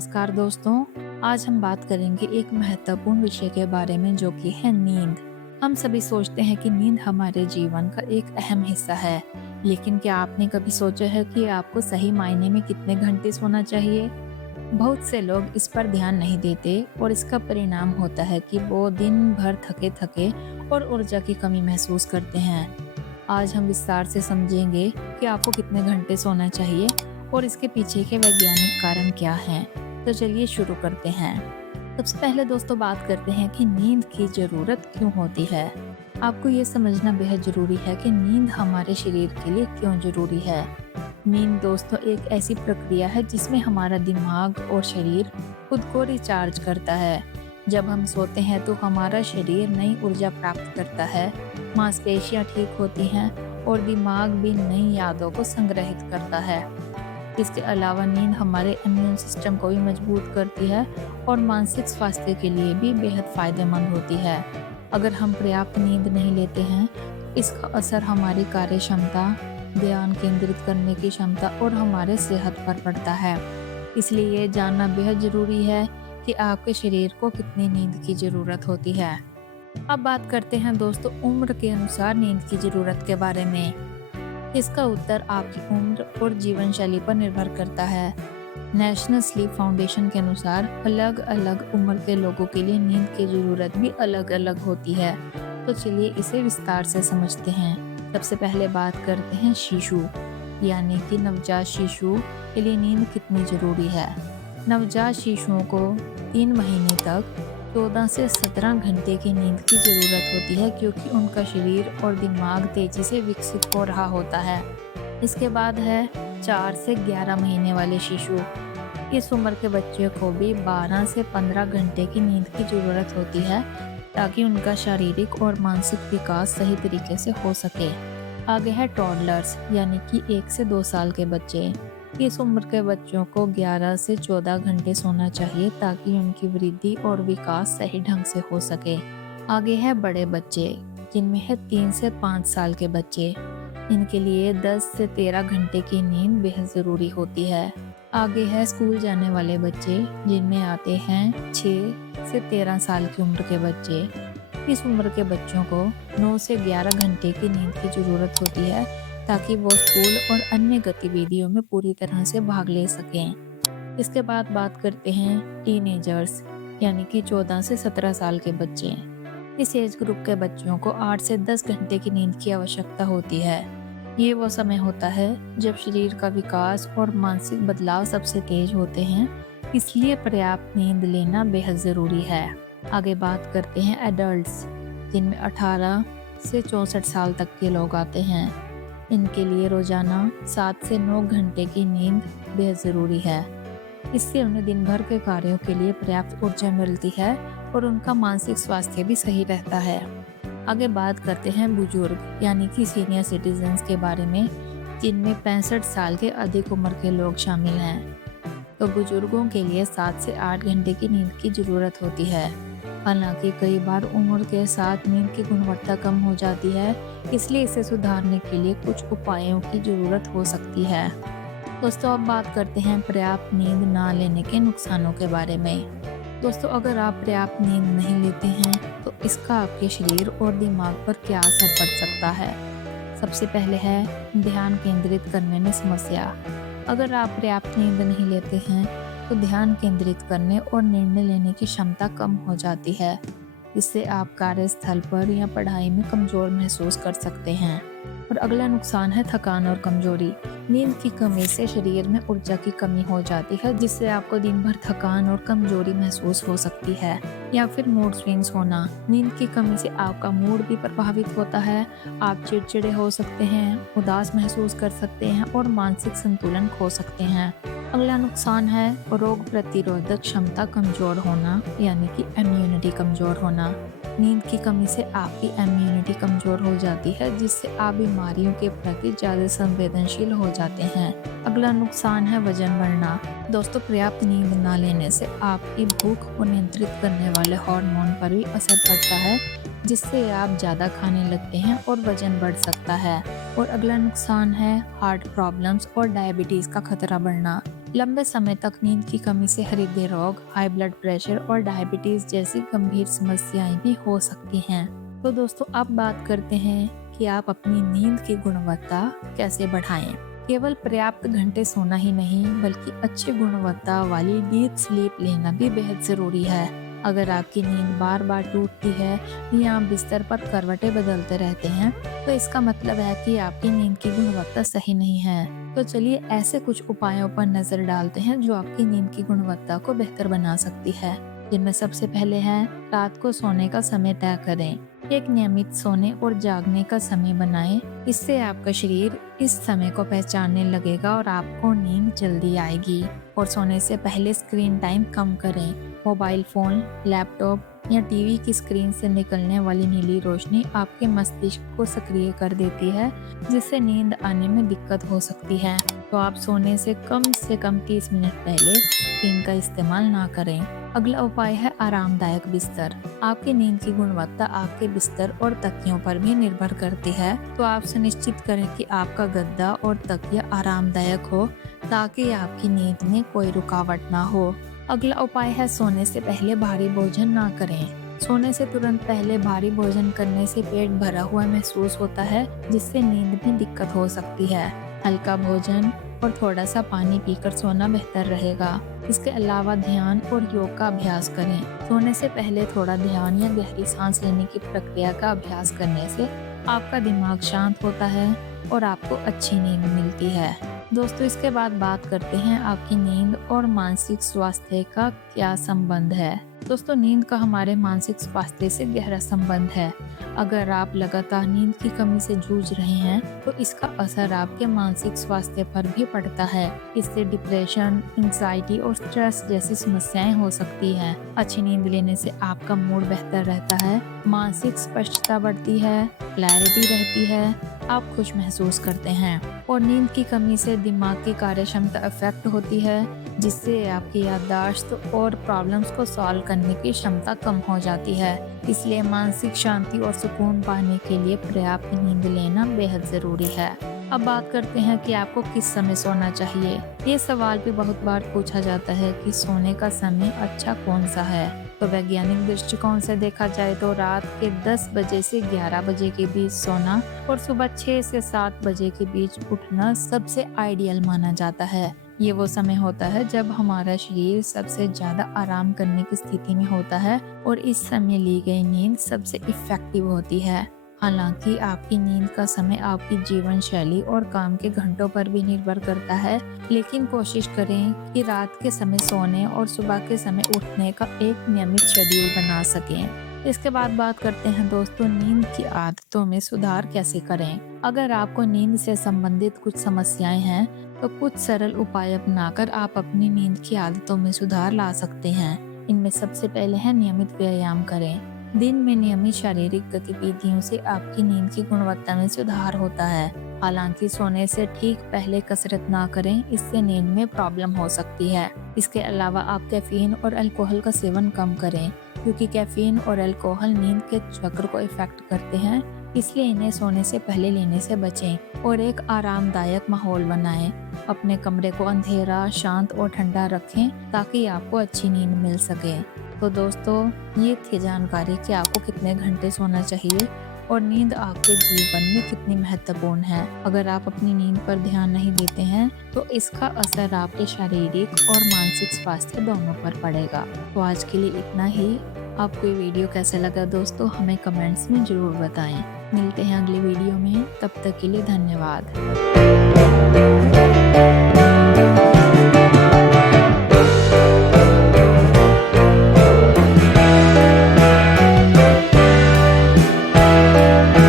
नमस्कार दोस्तों। आज हम बात करेंगे एक महत्वपूर्ण विषय के बारे में जो कि है नींद। हम सभी सोचते हैं कि नींद हमारे जीवन का एक अहम हिस्सा है, लेकिन क्या आपने कभी सोचा है कि आपको सही मायने में कितने घंटे सोना चाहिए? बहुत से लोग इस पर ध्यान नहीं देते और इसका परिणाम होता है कि वो दिन भर थके-थके और ऊर्जा की कमी महसूस करते हैं। आज हम विस्तार से समझेंगे कि आपको कितने घंटे सोना चाहिए और इसके पीछे के वैज्ञानिक कारण क्या हैं। तो चलिए शुरू करते हैं। सबसे पहले दोस्तों बात करते हैं कि नींद की ज़रूरत क्यों होती है। आपको ये समझना बेहद ज़रूरी है कि नींद हमारे शरीर के लिए क्यों ज़रूरी है। नींद दोस्तों एक ऐसी प्रक्रिया है जिसमें हमारा दिमाग और शरीर खुद को रिचार्ज करता है। जब हम सोते हैं तो हमारा शरीर नई ऊर्जा प्राप्त करता है, मांसपेशियां ठीक होती हैं और दिमाग भी नई यादों को संग्रहित करता है। इसके अलावा नींद हमारे इम्यून सिस्टम को भी मजबूत करती है और मानसिक स्वास्थ्य के लिए भी बेहद फायदेमंद होती है। अगर हम पर्याप्त नींद नहीं लेते हैं तो इसका असर हमारी कार्य क्षमता, ध्यान केंद्रित करने की क्षमता और हमारे सेहत पर पड़ता है। इसलिए ये जानना बेहद ज़रूरी है कि आपके शरीर को कितनी नींद की ज़रूरत होती है। अब बात करते हैं दोस्तों उम्र के अनुसार नींद की ज़रूरत के बारे में। इसका उत्तर आपकी उम्र और जीवन शैली पर निर्भर करता है। नेशनल स्लीप फाउंडेशन के अनुसार अलग अलग उम्र के लोगों के लिए नींद की ज़रूरत भी अलग अलग होती है। तो चलिए इसे विस्तार से समझते हैं। सबसे पहले बात करते हैं शिशु यानी कि नवजात शिशु के लिए नींद कितनी ज़रूरी है। नवजात शिशुओं को 3 महीने तक 14 से 17 घंटे की नींद की ज़रूरत होती है, क्योंकि उनका शरीर और दिमाग तेज़ी से विकसित हो रहा होता है। इसके बाद है 4 से 11 महीने वाले शिशु। इस उम्र के बच्चे को भी 12 से 15 घंटे की नींद की ज़रूरत होती है, ताकि उनका शारीरिक और मानसिक विकास सही तरीके से हो सके। आगे है टॉडलर्स यानी कि 1 से 2 साल के बच्चे। इस उम्र के बच्चों को 11 से 14 घंटे सोना चाहिए, ताकि उनकी वृद्धि और विकास सही ढंग से हो सके। आगे है बड़े बच्चे, जिनमें है 3 से 5 साल के बच्चे। इनके लिए 10 से 13 घंटे की नींद बेहद ज़रूरी होती है। आगे है स्कूल जाने वाले बच्चे, जिनमें आते हैं 6 से 13 साल की उम्र के बच्चे। इस उम्र के बच्चों को 9 से 11 घंटे की नींद की ज़रूरत होती है, ताकि वो स्कूल और अन्य गतिविधियों में पूरी तरह से भाग ले सकें। इसके बाद बात करते हैं टीनेजर्स यानी कि 14 से 17 साल के बच्चे। इस एज ग्रुप के बच्चों को 8 से 10 घंटे की नींद की आवश्यकता होती है। ये वो समय होता है जब शरीर का विकास और मानसिक बदलाव सबसे तेज होते हैं, इसलिए पर्याप्त नींद लेना बेहद ज़रूरी है। आगे बात करते हैं एडल्ट्स, जिनमें 18 से 64 साल तक के लोग आते हैं। इनके लिए रोजाना 7 से 9 घंटे की नींद बेहद ज़रूरी है। इससे उन्हें दिन भर के कार्यों के लिए पर्याप्त ऊर्जा मिलती है और उनका मानसिक स्वास्थ्य भी सही रहता है। आगे बात करते हैं बुजुर्ग यानी कि सीनियर सिटीजन्स के बारे में, जिनमें 65 साल के अधिक उम्र के लोग शामिल हैं। तो बुजुर्गों के लिए 7 से 8 घंटे की नींद की ज़रूरत होती है। हालांकि कई बार उम्र के साथ नींद की गुणवत्ता कम हो जाती है, इसलिए इसे सुधारने के लिए कुछ उपायों की ज़रूरत हो सकती है। दोस्तों अब बात करते हैं पर्याप्त नींद ना लेने के नुकसानों के बारे में। दोस्तों अगर आप पर्याप्त नींद नहीं लेते हैं तो इसका आपके शरीर और दिमाग पर क्या असर पड़ सकता है। सबसे पहले है ध्यान केंद्रित करने में समस्या। अगर आप पर्याप्त नींद नहीं लेते हैं तो ध्यान केंद्रित करने और निर्णय लेने की क्षमता कम हो जाती है। इससे आप कार्यस्थल पर या पढ़ाई में कमज़ोर महसूस कर सकते हैं। और अगला नुकसान है थकान और कमजोरी। नींद की कमी से शरीर में ऊर्जा की कमी हो जाती है, जिससे आपको दिन भर थकान और कमजोरी महसूस हो सकती है। या फिर मूड स्विंग्स होना। नींद की कमी से आपका मूड भी प्रभावित होता है। आप चिड़चिड़े हो सकते हैं, उदास महसूस कर सकते हैं और मानसिक संतुलन खो सकते हैं। अगला नुकसान है रोग प्रतिरोधक क्षमता कमजोर होना यानी कि इम्यूनिटी कमजोर होना। नींद की कमी से आपकी इम्यूनिटी कमजोर हो जाती है, जिससे आप बीमारियों के प्रति ज़्यादा संवेदनशील हो जाते हैं। अगला नुकसान है वजन बढ़ना। दोस्तों पर्याप्त नींद ना लेने से आपकी भूख को नियंत्रित करने वाले हार्मोन पर भी असर पड़ता है, जिससे आप ज़्यादा खाने लगते हैं और वजन बढ़ सकता है। और अगला नुकसान है हार्ट प्रॉब्लम्स और डायबिटीज़ का खतरा बढ़ना। लंबे समय तक नींद की कमी से हृदय रोग, हाई ब्लड प्रेशर और डायबिटीज जैसी गंभीर समस्याएं भी हो सकती हैं। तो दोस्तों, अब बात करते हैं कि आप अपनी नींद की गुणवत्ता कैसे बढ़ाएं। केवल पर्याप्त घंटे सोना ही नहीं, बल्कि अच्छी गुणवत्ता वाली डीप स्लीप लेना भी बेहद जरूरी है। अगर आपकी नींद बार बार टूटती है या आप बिस्तर पर करवटें बदलते रहते हैं, तो इसका मतलब है कि आपकी नींद की गुणवत्ता सही नहीं है। तो चलिए ऐसे कुछ उपायों पर नजर डालते हैं जो आपकी नींद की गुणवत्ता को बेहतर बना सकती है। जिनमें सबसे पहले है, रात को सोने का समय तय करें। एक नियमित सोने और जागने का समय बनाएं। इससे आपका शरीर इस समय को पहचानने लगेगा और आपको नींद जल्दी आएगी। और सोने से पहले स्क्रीन टाइम कम करें। मोबाइल फोन, लैपटॉप या टीवी की स्क्रीन से निकलने वाली नीली रोशनी आपके मस्तिष्क को सक्रिय कर देती है, जिससे नींद आने में दिक्कत हो सकती है। तो आप सोने से कम 30 मिनट पहले स्क्रीन का इस्तेमाल ना करें। अगला उपाय है आरामदायक बिस्तर। आपकी नींद की गुणवत्ता आपके बिस्तर और तकियों पर भी निर्भर करती है, तो आप सुनिश्चित करें कि आपका गद्दा और तकिया आरामदायक हो, ताकि आपकी नींद में कोई रुकावट ना हो। अगला उपाय है, सोने से पहले भारी भोजन ना करें। सोने से तुरंत पहले भारी भोजन करने से पेट भरा हुआ महसूस होता है, जिससे नींद में दिक्कत हो सकती है। हल्का भोजन और थोड़ा सा पानी पीकर सोना बेहतर रहेगा। इसके अलावा ध्यान और योग का अभ्यास करें। सोने से पहले थोड़ा ध्यान या गहरी सांस लेने की प्रक्रिया का अभ्यास करने से आपका दिमाग शांत होता है और आपको अच्छी नींद मिलती है। दोस्तों, इसके बाद बात करते हैं आपकी नींद और मानसिक स्वास्थ्य का क्या संबंध है। दोस्तों, नींद का हमारे मानसिक स्वास्थ्य से गहरा संबंध है। अगर आप लगातार नींद की कमी से जूझ रहे हैं, तो इसका असर आपके मानसिक स्वास्थ्य पर भी पड़ता है। इससे डिप्रेशन, एंजाइटी और स्ट्रेस जैसी समस्याएं हो सकती हैं। अच्छी नींद लेने से आपका मूड बेहतर रहता है, मानसिक स्पष्टता बढ़ती है, क्लैरिटी रहती है, आप खुश महसूस करते हैं। और नींद की कमी से दिमाग की कार्यक्षमता अफेक्ट होती है, जिससे आपकी याददाश्त और प्रॉब्लम्स को सॉल्व करने की क्षमता कम हो जाती है। इसलिए मानसिक शांति और सुकून पाने के लिए पर्याप्त नींद लेना बेहद जरूरी है। अब बात करते हैं कि आपको किस समय सोना चाहिए। ये सवाल भी बहुत बार पूछा जाता है कि सोने का समय अच्छा कौन सा है। तो वैज्ञानिक दृष्टिकोण से देखा जाए तो रात के 10 बजे से 11 बजे के बीच सोना और सुबह 6 से 7 बजे के बीच उठना सबसे आइडियल माना जाता है। ये वो समय होता है जब हमारा शरीर सबसे ज्यादा आराम करने की स्थिति में होता है और इस समय ली गई नींद सबसे इफेक्टिव होती है। हालांकि आपकी नींद का समय आपकी जीवन शैली और काम के घंटों पर भी निर्भर करता है, लेकिन कोशिश करें कि रात के समय सोने और सुबह के समय उठने का एक नियमित शेड्यूल बना सकें। इसके बाद बात करते हैं दोस्तों, नींद की आदतों में सुधार कैसे करें। अगर आपको नींद से संबंधित कुछ समस्याएं हैं, तो कुछ सरल उपाय अपनाकर आप अपनी नींद की आदतों में सुधार ला सकते हैं। इनमें सबसे पहले है, नियमित व्यायाम करें। दिन में नियमित शारीरिक गतिविधियों से आपकी नींद की गुणवत्ता में सुधार होता है। हालांकि सोने से ठीक पहले कसरत ना करें, इससे नींद में प्रॉब्लम हो सकती है। इसके अलावा आप कैफीन और अल्कोहल का सेवन कम करें, क्योंकि कैफीन और अल्कोहल नींद के चक्र को इफेक्ट करते हैं, इसलिए इन्हें सोने से पहले लेने से बचें। और एक आरामदायक माहौल बनाएं। अपने कमरे को अंधेरा, शांत और ठंडा रखें, ताकि आपको अच्छी नींद मिल सके। तो दोस्तों, ये थी जानकारी कि आपको कितने घंटे सोना चाहिए और नींद आपके जीवन में कितनी महत्वपूर्ण है। अगर आप अपनी नींद पर ध्यान नहीं देते हैं, तो इसका असर आपके शारीरिक और मानसिक स्वास्थ्य दोनों पर पड़ेगा। तो आज के लिए इतना ही। आपको ये वीडियो कैसा लगा दोस्तों, हमें कमेंट्स में जरूर बताएं। मिलते हैं अगली वीडियो में, तब तक के लिए धन्यवाद।